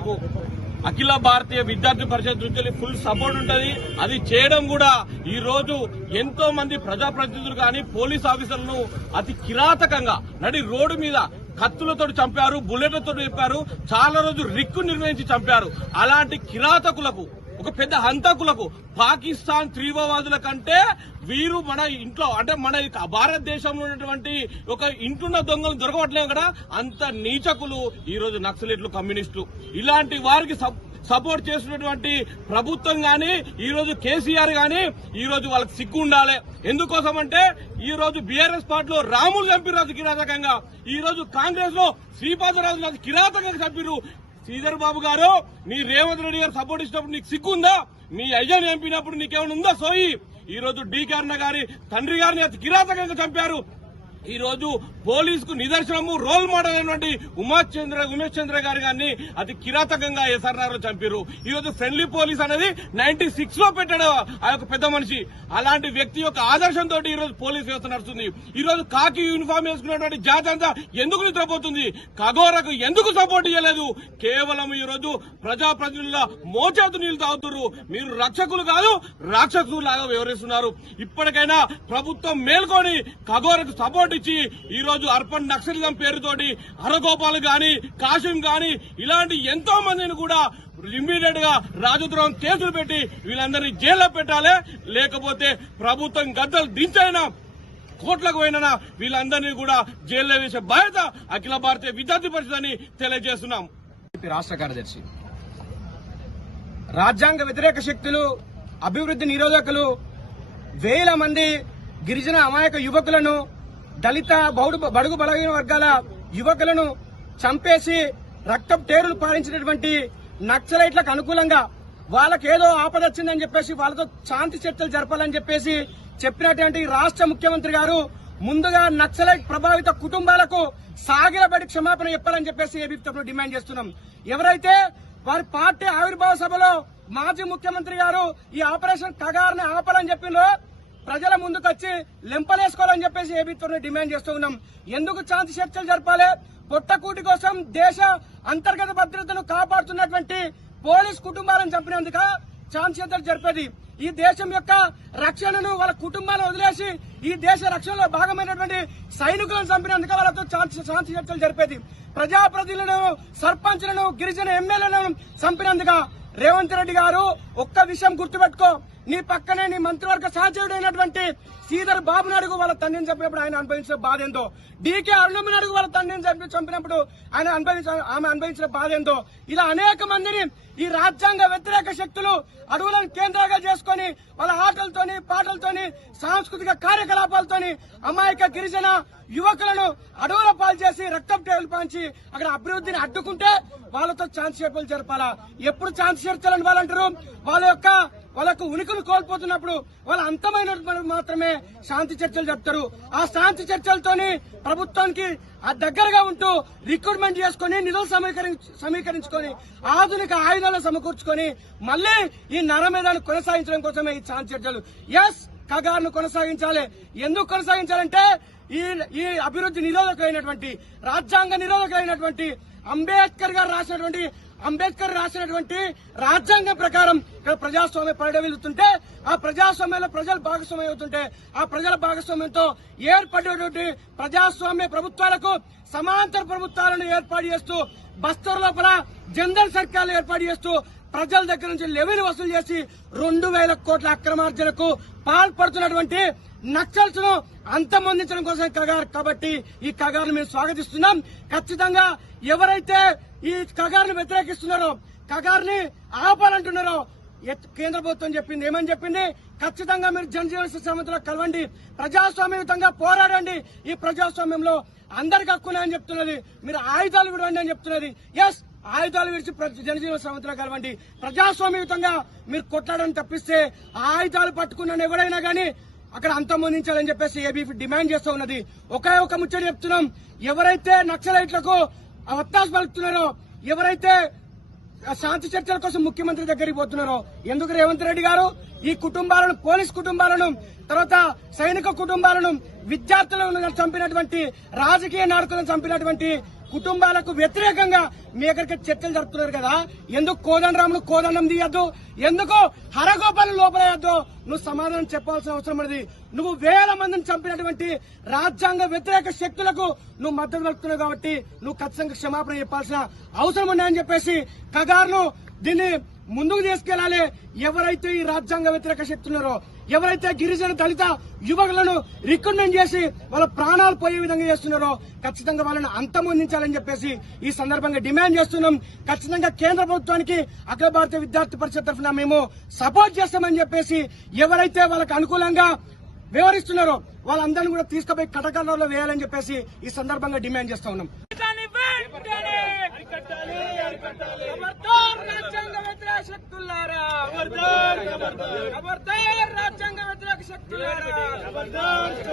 కిరాతకులకు అఖిల భారతీయ విద్యార్థి పరిషత్ నుంచి full support ఉంటుంది. అది చేయడం కూడా ఈ రోజు ఎంతో మంది ప్రజాప్రతినిధులు కానీ పోలీస్ ఆఫీసర్లను అతి కిరాతకంగా నడి రోడ్డు మీద కత్తులతో చంపారు బుల్లెట్లతో చంపారు చాలా రోజు రిక్కు నిర్వహించి చంపారు. అలాంటి కిరాతకులకు ఒక పెద్ద హంతకులకు పాకిస్తాన్ తీవ్రవాదుల కంటే వీరు మన ఇంట్లో అంటే మన భారతదేశంలో ఉన్నటువంటి ఒక ఇంటున్న దొంగలు దొరకవట్లేదు కదా? అంత నీచకులు ఈ రోజు నక్సలెట్లు కమ్యూనిస్టులు. ఇలాంటి వారికి సపోర్ట్ చేస్తున్నటువంటి ప్రభుత్వం కానీ ఈ రోజు కేసీఆర్ కానీ ఈ రోజు వాళ్ళకి సిగ్గు ఉండాలి. ఎందుకోసం అంటే ఈ రోజు బీఆర్ఎస్ పార్టీలో రాములు చంపిరాజు కిరాతకంగా ఈ రోజు కాంగ్రెస్లో శ్రీపాదరాజు రాజు కిరాతకంగా చంపిరు శ్రీధర్ బాబు గారు నీ రేవంత్ రెడ్డి గారు సపోర్ట్ ఇచ్చినప్పుడు నీకు సిగ్గుందా మీ అయ్యని చంపినప్పుడు నీకేమైనా ఉందా సోయి? ఈ రోజు డి. కర్ణ గారి తండ్రి గారిని అతి కిరాతకంగా చంపారు. ఈరోజు పోలీస్కు నిదర్శనము రోల్ మోడల్ అయినటువంటి ఉమాష్ చంద్ర ఉమేష్ చంద్ర గారి గారిని అతి కిరాతకంగా ఎస్ఆర్ఆర్ చంపారు ఈ రోజు ఫ్రెండ్లీ పోలీస్ అనేది నైన్టీ సిక్స్లో పెట్టాడు ఆ యొక్క పెద్ద మనిషి. అలాంటి వ్యక్తి యొక్క ఆదర్శంతో ఈ రోజు పోలీస్ వ్యవస్థ నడుస్తుంది. ఈ రోజు కాకి యూనిఫామ్ వేసుకున్నటువంటి జాతి అంతా ఎందుకు నిద్రపోతుంది? కగోరకు ఎందుకు సపోర్ట్ ఇవ్వలేదు కేవలం ఈ రోజు ప్రజాప్రతినిధుల మోచేతు నీళ్ళు తాగుతున్నారు మీరు రక్షకులు కాదు రాక్షసులు లాగా వివరిస్తున్నారు ఇప్పటికైనా ప్రభుత్వం మేల్కొని కగోరకు సపోర్ట్ ఇచ్చి ఈ రోజు అర్పణ్ నక్సలిజం పేరుతోటి హరగోపాల్ గాని కాశీం గాని ఇలాంటి ఎంతో మందిని కూడా ఇమ్మీడియట్గా రాజద్రోహం కేసులు పెట్టి వీళ్ళందరినీ జైల్లో పెట్టాలి. లేకపోతే ప్రభుత్వం గద్దలు దించైనా కోట్లకు పోయినా వీళ్ళందరినీ కూడా జైల్లో వేసే బాధ్యత అఖిల భారతీయ విద్యార్థి పరిషత్ అని తెలియజేస్తున్నాం. రాష్ట్ర కార్యదర్శి. రాజ్యాంగ వ్యతిరేక శక్తులు అభివృద్ధి నిరోధకులు వేల మంది గిరిజన అమాయక యువకులను దళిత బౌడు బడుగు బలహీన వర్గాల యువకులను చంపేసి రక్తం టేరులు పాలించినటువంటి నక్సలైట్లకు అనుకూలంగా వాళ్ళకేదో ఆపద వచ్చిందని చెప్పేసి వాళ్ళతో శాంతి చర్చలు జరపాలని చెప్పేసి చెప్పినటువంటి రాష్ట్ర ముఖ్యమంత్రి గారు ముందుగా నక్సలైట్ ప్రభావిత కుటుంబాలకు సాగిలబడి క్షమాపణ చెప్పాలని చెప్పేసి ఏబీపీ తరఫున డిమాండ్ చేస్తున్నాం. ఎవరైతే వారి పార్టీ ఆవిర్భావ సభలో మాజీ ముఖ్యమంత్రి గారు ఈ ఆపరేషన్ కగార్ని ఆపాలని చెప్పినో ప్రజల ముందుకొచ్చి లెంపలేసుకోవాలని చెప్పేసి ఏబీతో డిమాండ్ చేస్తూ ఉన్నాం. ఎందుకు శాంతి చర్చలు జరపాలి? పొట్టకూటి కోసం దేశ అంతర్గత భద్రతను కాపాడుతున్నటువంటి పోలీస్ కుటుంబాలను చంపినందుక శాంతి చర్చలు జరిపేది. ఈ దేశం యొక్క రక్షణను వాళ్ళ కుటుంబాలను వదిలేసి ఈ దేశ రక్షణలో భాగమైనటువంటి సైనికులను చంపినందుకు వాళ్ళతో శాంతి చర్చలు జరిపేది. ప్రజాప్రతినిధులను సర్పంచ్లను గిరిజన ఎమ్మెల్యేలను చంపినందుక రేవంత్ రెడ్డి గారు ఒక్క విషయం గుర్తుపెట్టుకో. నీ పక్కనే నీ మంత్రివర్గ సహచరుడైనటువంటి శ్రీధర్ బాబు అడుగు వాళ్ళ తండ్రిని చంపినప్పుడు ఆయన అనుభవించిన బాధ ఏందో? డీకే అరుణమ్మ అడుగు వాళ్ళ తండ్రిని చంపి చంపినప్పుడు ఆయన అనుభవించిన ఆమె అనుభవించిన బాధ ఏందో? ఇలా అనేక మందిని ఈ రాజ్యాంగ వ్యతిరేక శక్తులు అడవులను కేంద్రంగా చేసుకొని వాళ్ళ ఆటలతోని పాటలతోని సాంస్కృతిక కార్యకలాపాలతోని అమాయక గిరిజన యువకులను అడవుల పాలు చేసి రక్తం టేబుల్ పాంచి అక్కడ అభివృద్ధిని అడ్డుకుంటే వాళ్ళతో ఛాన్స్ చర్చలు జరపాలా? ఎప్పుడు ఛాన్స్ చర్చలు వాళ్ళంటారు వాళ్ళ యొక్క వాళ్ళకు ఉనికిని కోల్పోతున్నప్పుడు వాళ్ళ అంతమైన మాత్రమే శాంతి చర్చలు చెప్తారు. ఆ శాంతి చర్చలతోని ప్రభుత్వానికి ఆ దగ్గరగా ఉంటూ రిక్రూట్మెంట్ చేసుకుని నిధులు సమీకరించుకొని ఆధునిక ఆయుధాలను సమకూర్చుకొని మళ్ళీ ఈ నరమేధాన్ని కొనసాగించడం కోసమే ఈ శాంతి చర్చలు. ఎస్ కగార్ను కొనసాగించాలి. ఎందుకు కొనసాగించాలంటే ఈ ఈ అభివృద్ధి నిరోధకులైనటువంటి రాజ్యాంగ నిరోధకులైనటువంటి అంబేద్కర్ గారు రాసినటువంటి అంబేద్కర్ రాసినటువంటి రాజ్యాంగం ప్రకారం ఇక్కడ ప్రజాస్వామ్య పరిడవిల్లుతుంటే ఆ ప్రజాస్వామ్యంలో ప్రజలు భాగస్వామ్యం అవుతుంటే ఆ ప్రజల భాగస్వామ్యంతో ఏర్పడేటువంటి ప్రజాస్వామ్య ప్రభుత్వాలకు సమాంతర ప్రభుత్వాలను ఏర్పాటు చేస్తూ బస్తర్ లోపల జనరల్ సర్కార్లు ఏర్పాటు చేస్తూ ప్రజల దగ్గర నుంచి లెవెల్ వసూలు చేసి రెండు వేల కోట్ల అక్రమార్జనకు పాల్పడుతున్నటువంటి నక్సల్స్ను అంతమొందించడం కోసం కగారు. కాబట్టి ఈ కగారును మేము స్వాగతిస్తున్నాం. ఖచ్చితంగా ఎవరైతే ఈ కగారును వ్యతిరేకిస్తున్నారో కగారుని ఆపాలంటున్నారో ఎత్- కేంద్ర ప్రభుత్వం చెప్పింది. ఏమని చెప్పింది? ఖచ్చితంగా మీరు జనజీవన సమితిలో కలవండి. ప్రజాస్వామ్యయుతంగా పోరాడండి. ఈ ప్రజాస్వామ్యంలో అందరికి హక్కున్నాయని చెప్తున్నది. మీరు ఆయుధాలు విడవండి అని చెప్తున్నది. ఎస్ ఆయుధాలు విడిచి జనజీవన సమితిలో కలవండి ప్రజాస్వామ్యయుతంగా మీరు కొట్లాడని తప్పిస్తే ఆయుధాలు పట్టుకున్న ఎవరైనా కానీ అక్కడ అంతమొందించాలని చెప్పేసి ఏబీపీ డిమాండ్ చేస్తూ ఉన్నది. ఒకే ఒక ముచ్చట చెప్తున్నాం. ఎవరైతే నక్సలైట్లకు ఒత్తాసు పలుకుతున్నారో ఎవరైతే శాంతి చర్చల కోసం ముఖ్యమంత్రి దగ్గరికి పోతున్నారో ఎందుకు రేవంత్ రెడ్డి గారు? ఈ కుటుంబాలను పోలీస్ కుటుంబాలను తర్వాత సైనిక కుటుంబాలను విద్యార్థులను చంపినటువంటి రాజకీయ నాయకులను చంపినటువంటి కుటుంబాలకు వ్యతిరేకంగా మీ దగ్గరికి చర్చలు జరుపుతున్నారు కదా. ఎందుకు కోదండరామును కోదండం తీయద్దు? ఎందుకు హరగోపాలను లోపలేయద్దు నువ్వు సమాధానం చెప్పాల్సిన అవసరం అనేది నువ్వు వేల మందిని చంపినటువంటి రాజ్యాంగ వ్యతిరేక శక్తులకు నువ్వు మద్దతు పలుకుతున్నావు కాబట్టి నువ్వు ఖచ్చితంగా క్షమాపణ చెప్పాల్సిన అవసరం ఉన్నాయని చెప్పేసి కగారును దీన్ని ముందుకు తీసుకెళ్ళాలి ఎవరైతే ఈ రాజ్యాంగ వ్యతిరేక శక్తి ఉన్నారో ఎవరైతే గిరిజన దళిత యువకులను రిక్రూట్మెంట్ చేసి వాళ్ళ ప్రాణాలు పోయే విధంగా చేస్తున్నారో ఖచ్చితంగా వాళ్ళని అంతమొందించాలని చెప్పేసి ఈ సందర్భంగా డిమాండ్ చేస్తున్నాం. ఖచ్చితంగా కేంద్ర ప్రభుత్వానికి అఖిల భారతీయ విద్యార్థి పరిషత్ తరఫున మేము సపోర్ట్ చేస్తామని చెప్పేసి ఎవరైతే వాళ్ళకి అనుకూలంగా వివరిస్తున్నారో వాళ్ళందరినీ కూడా తీసుకుపోయి కటకల్లో వేయాలని చెప్పేసి ఈ సందర్భంగా డిమాండ్ చేస్తా ఉన్నాం. ఖబర్దార్ రాజ్యాంగ వ్యతిరేక శక్తులారా ఖబర్దార్ రాజ్యాంగ వ్యతిరేక శక్తులారా